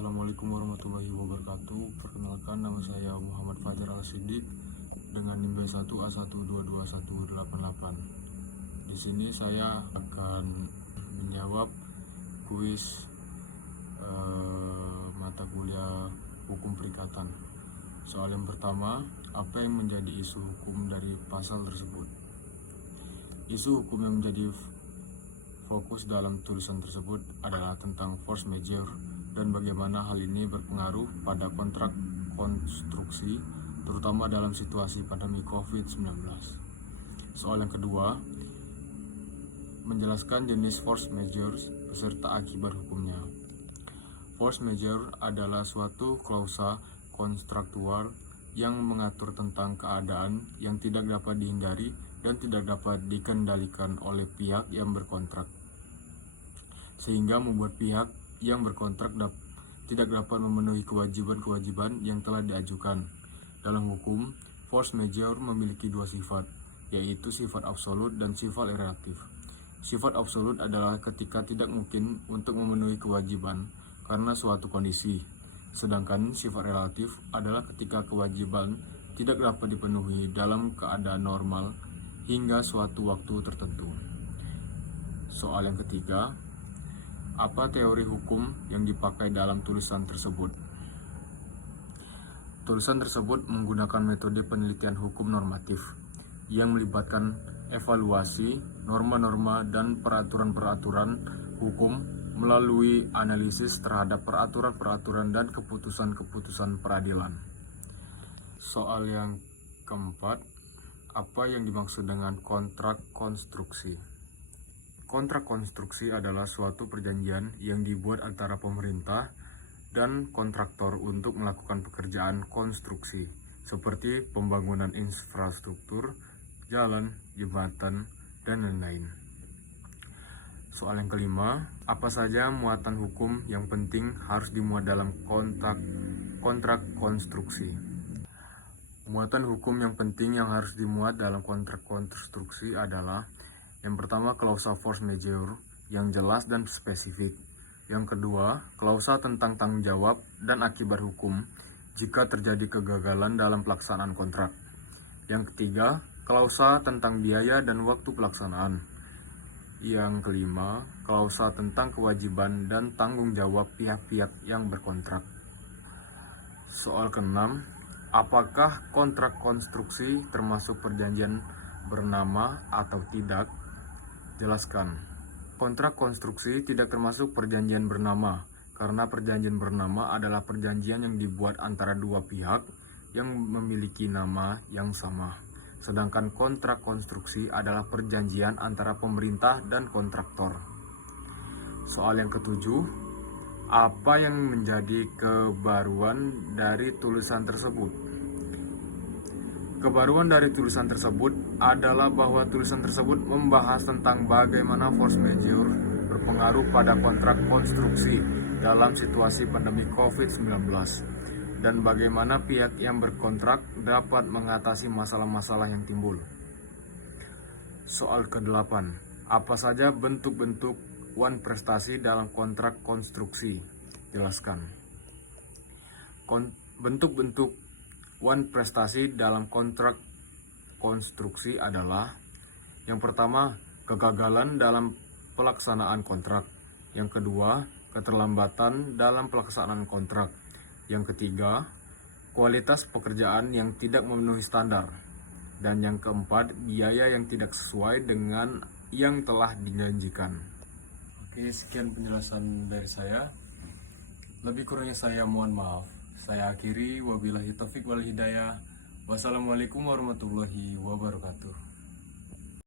Assalamualaikum warahmatullahi wabarakatuh. Perkenalkan, nama saya Muhammad Fajar Al-Siddiq dengan NIM B1A1221188. Di sini saya akan menjawab kuis mata kuliah hukum perikatan. Soal yang pertama, apa yang menjadi isu hukum dari pasal tersebut? Isu hukum yang menjadi fokus dalam tulisan tersebut adalah tentang force majeure dan bagaimana hal ini berpengaruh pada kontrak konstruksi, terutama dalam situasi pandemi COVID-19. Soal yang kedua, menjelaskan jenis force majeure beserta akibat hukumnya. Force majeure adalah suatu klausa kontraktual yang mengatur tentang keadaan yang tidak dapat dihindari dan tidak dapat dikendalikan oleh pihak yang berkontrak, sehingga membuat pihak yang berkontrak tidak dapat memenuhi kewajiban-kewajiban yang telah diajukan. Dalam hukum, force majeure memiliki dua sifat, yaitu sifat absolut dan sifat relatif. Sifat absolut adalah ketika tidak mungkin untuk memenuhi kewajiban karena suatu kondisi, sedangkan sifat relatif adalah ketika kewajiban tidak dapat dipenuhi dalam keadaan normal hingga suatu waktu tertentu. Soal yang ketiga, apa teori hukum yang dipakai dalam tulisan tersebut? Tulisan tersebut menggunakan metode penelitian hukum normatif yang melibatkan evaluasi norma-norma dan peraturan-peraturan hukum melalui analisis terhadap peraturan-peraturan dan keputusan-keputusan peradilan. Soal yang keempat, apa yang dimaksud dengan kontrak konstruksi? Kontrak konstruksi adalah suatu perjanjian yang dibuat antara pemerintah dan kontraktor untuk melakukan pekerjaan konstruksi, seperti pembangunan infrastruktur, jalan, jembatan, dan lain-lain. Soal yang kelima, apa saja muatan hukum yang penting harus dimuat dalam kontrak konstruksi? Muatan hukum yang penting yang harus dimuat dalam kontrak konstruksi adalah: yang pertama, klausa force majeure yang jelas dan spesifik. Yang kedua, klausa tentang tanggung jawab dan akibat hukum jika terjadi kegagalan dalam pelaksanaan kontrak. Yang ketiga, klausa tentang biaya dan waktu pelaksanaan. Yang kelima, klausa tentang kewajiban dan tanggung jawab pihak-pihak yang berkontrak. Soal keenam, apakah kontrak konstruksi termasuk perjanjian bernama atau tidak? Jelaskan. Kontrak konstruksi tidak termasuk perjanjian bernama, karena perjanjian bernama adalah perjanjian yang dibuat antara dua pihak yang memiliki nama yang sama. Sedangkan kontrak konstruksi adalah perjanjian antara pemerintah dan kontraktor. Soal yang ketujuh, apa yang menjadi kebaruan dari tulisan tersebut? Kebaruan dari tulisan tersebut adalah bahwa tulisan tersebut membahas tentang bagaimana force majeure berpengaruh pada kontrak konstruksi dalam situasi pandemi COVID-19 dan bagaimana pihak yang berkontrak dapat mengatasi masalah-masalah yang timbul. Soal ke-8, apa saja bentuk-bentuk wan prestasi dalam kontrak konstruksi? Jelaskan. Bentuk-bentuk wan prestasi dalam kontrak konstruksi adalah: yang pertama, kegagalan dalam pelaksanaan kontrak. Yang kedua, keterlambatan dalam pelaksanaan kontrak. Yang ketiga, kualitas pekerjaan yang tidak memenuhi standar. Dan yang keempat, biaya yang tidak sesuai dengan yang telah dijanjikan. Oke, sekian penjelasan dari saya. Lebih kurangnya saya mohon maaf. Saya akhiri, wabillahi taufik wal hidayah. Wassalamualaikum warahmatullahi wabarakatuh.